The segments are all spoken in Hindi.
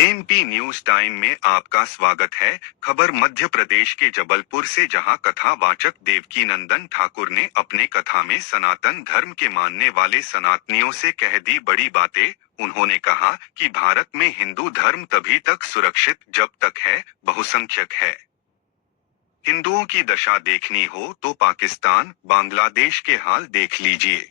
एमपी न्यूज टाइम में आपका स्वागत है। खबर मध्य प्रदेश के जबलपुर से, जहां कथावाचक देवकीनंदन ठाकुर ने अपने कथा में सनातन धर्म के मानने वाले सनातनियों से कह दी बड़ी बातें। उन्होंने कहा कि भारत में हिंदू धर्म तभी तक सुरक्षित जब तक है बहुसंख्यक है। हिंदुओं की दशा देखनी हो तो पाकिस्तान, बांग्लादेश के हाल देख लीजिए।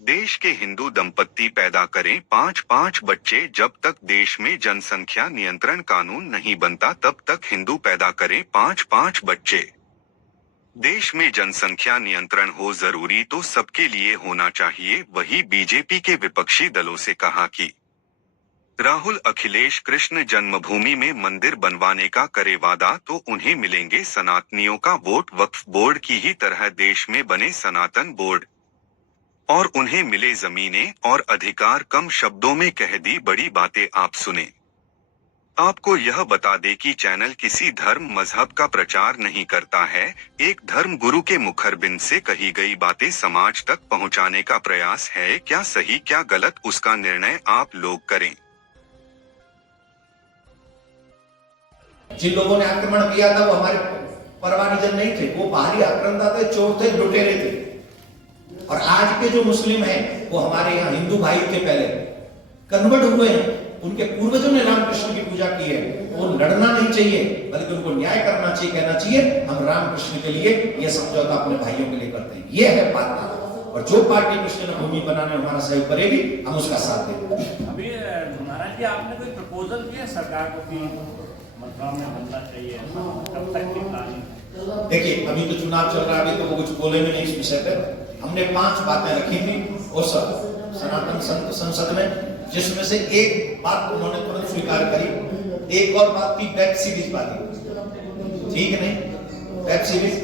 देश के हिंदू दंपत्ति पैदा करें 5-5 बच्चे, जब तक देश में जनसंख्या नियंत्रण कानून नहीं बनता तब तक हिंदू पैदा करें 5-5 बच्चे। देश में जनसंख्या नियंत्रण हो जरूरी तो सबके लिए होना चाहिए। वही बीजेपी के विपक्षी दलों से कहा कि राहुल अखिलेश कृष्ण जन्मभूमि में मंदिर बनवाने का करे वादा तो उन्हें मिलेंगे सनातनियों का वोट। वक्फ बोर्ड की ही तरह देश में बने सनातन बोर्ड और उन्हें मिले जमीनें और अधिकार। कम शब्दों में कह दी बड़ी बातें। आप सुने। आपको यह बता दे कि चैनल किसी धर्म मजहब का प्रचार नहीं करता है। एक धर्म गुरु के मुखरबिंद से कही गई बातें समाज तक पहुंचाने का प्रयास है। क्या सही क्या गलत, उसका निर्णय आप लोग करें। जिन लोगों ने आक्रमण किया था वो हमारे परिवारजन नहीं थे, वो बाहरी आक्रमणदाता थे, चोर थे, लुटेरे थे। और आज के जो मुस्लिम हैं वो हमारे यहाँ हिंदू भाई के पहले कन्वर्ट हुए हैं। उनके पूर्वजों ने रामकृष्ण की पूजा की है। वो लड़ना नहीं चाहिए बल्कि उनको न्याय करना चाहिए, कहना चाहिए हम रामकृष्ण के लिए यह समझौता अपने भाइयों के लिए करते हैं। ये है बात। और जो पार्टी कृष्ण भूमि बनाने में हमारा सहयोग करेगी हम उसका साथ देंगे। अभी महाराज जी आपने कोई प्रपोजल किया सरकार को कि मतलब में बनना चाहिए, कब तक की प्लानिंग? देखिए अभी तो चुनाव चल रहा है, अभी तो वो कुछ बोले में नहीं इस विषय पर। हमने 5 बातें रखी थी उस सनातन संसद में, जिसमें से एक बात उन्होंने तुरंत स्वीकार करी। एक और बात थी वेब सीरीज वाली, ठीक है नहीं? वेब सीरीज,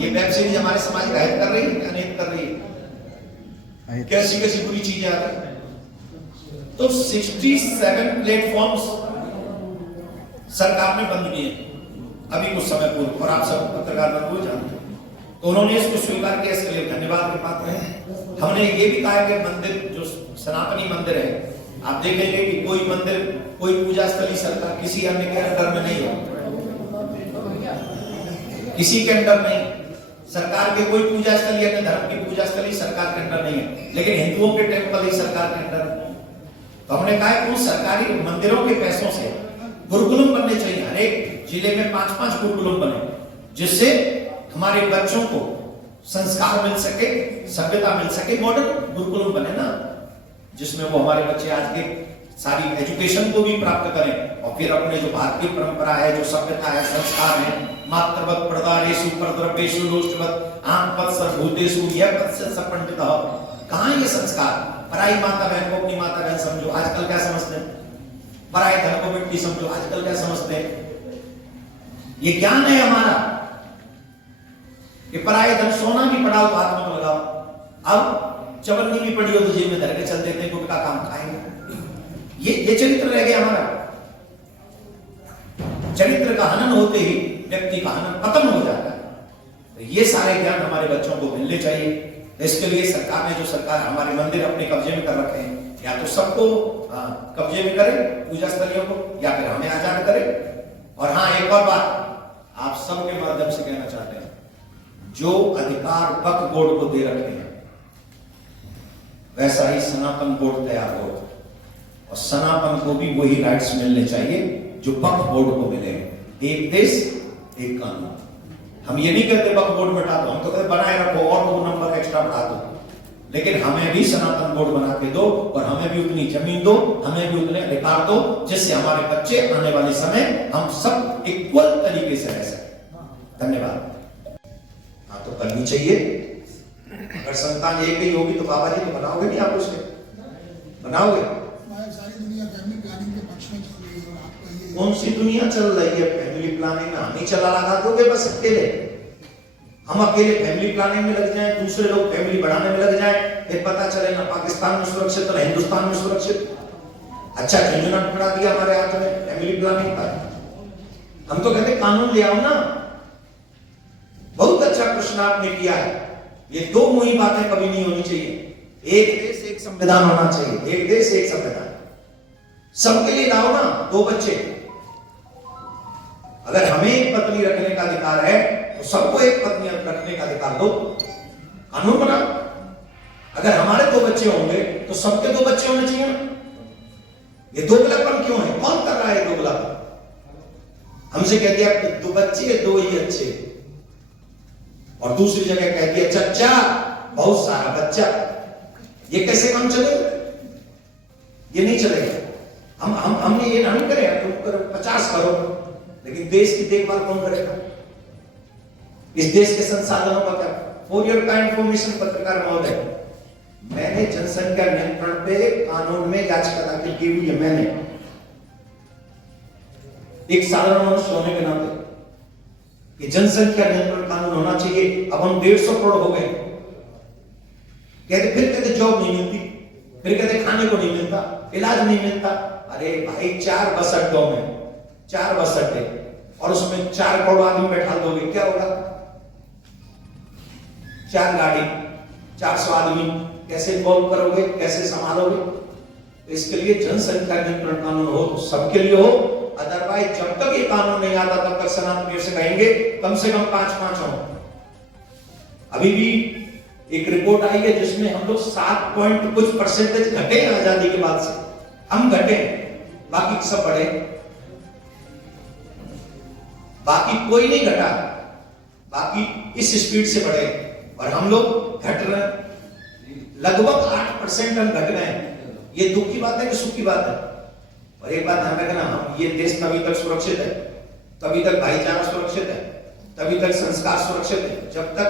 ये वेब सीरीज हमारे समाज का हित कर रही है या नहीं कर रही है? कैसी कैसी बुरी चीजें आ रही। तो 67 प्लेटफॉर्म्स सरकार ने बंद किए अभी कुछ समय पूर्व, और आप सब पत्रकार बंधु जानते हैं। तो उन्होंने इसको स्वीकार किया, इसके लिए धन्यवाद के पात्र हैं। हमने ये भी कहा कि मंदिर जो सनातनी मंदिर है, आप देखेंगे कि कोई मंदिर, कोई पूजा स्थली सरकार किसी अन्य के अंडर में नहीं हो, किसी के अंडर नहीं। सरकार के कोई पूजा स्थली, अन्य धर्म की पूजा स्थली सरकार के अंडर नहीं है, लेकिन हिंदुओं के टेम्पल ही सरकार के अंडर है। तो हमने कहा कि उन सरकारी मंदिरों के पैसों से गुरुकुलम बनने चाहिए। हर एक जिले में 5-5 गुरुकुलम बने, जिससे हमारे बच्चों को संस्कार मिल सके, सभ्यता मिल सके। मॉडर्न गुरुकुलम बने ना, जिसमें वो हमारे बच्चे आज के सारी एजुकेशन को भी प्राप्त करें और फिर अपने जो भारतीय परंपरा है, जो सभ्यता है, संस्कार है, मातृवत प्रदारेषु परद्रव्येषु लोष्टवत आंपत सर्वभूतेषु यह पद से पंडितः। कहां ये संस्कार? पराई माता बहन को अपनी माता बहन समझो, आजकल क्या समझते हैं? पराई धन को मिट्टी समझो, आजकल क्या समझते हैं? ये ज्ञान है हमारा कि पराये धन सोना भी पड़ा हो तो हाथ में लगाओ, अब चवन्नी भी पड़ी हो तो जेब में धर के चल देते हैं, गुटखा काम खाएंगे। ये चरित्र रह गया हमारा। चरित्र का हनन होते ही व्यक्ति का हनन पतन हो जाता है। तो ये सारे ज्ञान हमारे बच्चों को मिलने चाहिए। इसके लिए सरकार ने, जो सरकार हमारे मंदिर अपने कब्जे में कर रखे हैं, या तो सबको कब्जे में करे पूजा स्थलियों को, या फिर हमें आजाद करे। और हाँ, एक और बात आप सबके माध्यम से कहना चाहते हैं, जो अधिकार वक्फ बोर्ड को दे रखे हैं वैसा ही सनातन बोर्ड तैयार हो, और सनातन को भी वही राइट्स मिलने चाहिए जो वक्फ बोर्ड को मिले। एक देश एक कानून। हम ये नहीं कहते वक्फ बोर्ड मिटा दो, हम तो कहते बनाए रखो और 2 नंबर एक्स्ट्रा बढ़ा दो, लेकिन हमें भी सनातन बोर्ड बना के दो और हमें भी उतनी जमीन दो, हमें भी उतने अधिकार दो, जिससे हमारे बच्चे आने वाले समय हम सब इक्वल तरीके से रह सके। धन्यवाद। हाँ, तो करनी चाहिए। अगर संतान एक ही होगी तो बाबा जी तो बनाओगे नहीं, आप उसके बनाओगे? सारी दुनिया फैमिली प्लानिंग के पक्ष में चल रही है। आपका ये कौन सी दुनिया चल रही है फैमिली प्लानिंग में? हम ही चला लगा दोगे बस अकेले। हम अकेले फैमिली प्लानिंग में लग जाएं, दूसरे लोग फैमिली बढ़ाने में लग जाएं, फिर पता चले ना पाकिस्तान में सुरक्षित ना हिंदुस्तान में सुरक्षित। अच्छा झंझना पकड़ा दिया हमारे हाथ में फैमिली प्लानिंग का। हम तो कहते कानून ले आओ ना। बहुत अच्छा प्रश्न आपने किया है। ये 2 मुही बातें कभी नहीं होनी चाहिए। एक देश एक संविधान होना चाहिए, एक देश एक संविधान। सबके लिए लाओ ना 2 बच्चे। अगर हमें एक पत्नी रखने का अधिकार है तो सबको एक पत्नी रखने का अधिकार दो, कानून बना। अगर हमारे 2 बच्चे होंगे तो सबके 2 बच्चे होने चाहिए ना। ये दोगलापन क्यों है? कौन कर रहा है दोगलापन? हमसे कह दिया 2 बच्चे 2 ही अच्छे, और दूसरी जगह कह दिया चच्चा बहुत सारा बच्चा। ये कैसे काम चलेगा? ये नहीं चलेगा। हमने ये नहीं करे, तुम करो 50 करो, लेकिन देश की देखभाल कौन करेगा? इस देश के संसाधनों का क्या? फॉर योर काइंड इन्फॉर्मेशन पत्रकार महोदय, मैंने जनसंख्या नियंत्रण पे कानून में याचिका दाखिल की हुई है। मैंने एक साधारण मनुष्य होने के नाते कि जनसंख्या नियंत्रण कानून होना चाहिए। अब हम 150 करोड़ हो गए, फिर कहते जॉब नहीं मिलती, फिर कहते खाने को नहीं मिलता, इलाज नहीं मिलता। अरे भाई 4 बस अड्डों में 4 बस अड्डे, और उसमें 4 करोड़ आदमी बैठा दोगे, क्या होगा? 4 गाड़ी 400 आदमी कैसे इन्वॉल्व करोगे, कैसे संभालोगे? तो इसके लिए जनसंख्या नियंत्रण कानून हो तो सबके लिए हो। अदरवाइज जब तक ये कानून नहीं आता तब तक सनातनियों से कहेंगे कम से कम 5 हो। अभी भी एक रिपोर्ट आई है जिसमें हम लोग 7 पॉइंट कुछ % घटे आजादी के बाद से, हम घटे, बाकी सब बढ़े। बाकी कोई नहीं घटा, बाकी इस स्पीड से बढ़े, और हम लोग घट रहे। लगभग 8% हम घट गए। ये दुख की बात है कि सुख की बात है? और एक बात ध्यान रखना, हम ये देश तभी तक सुरक्षित है, तभी तक भाईचारा सुरक्षित है, तभी तक संस्कार सुरक्षित है, जब तक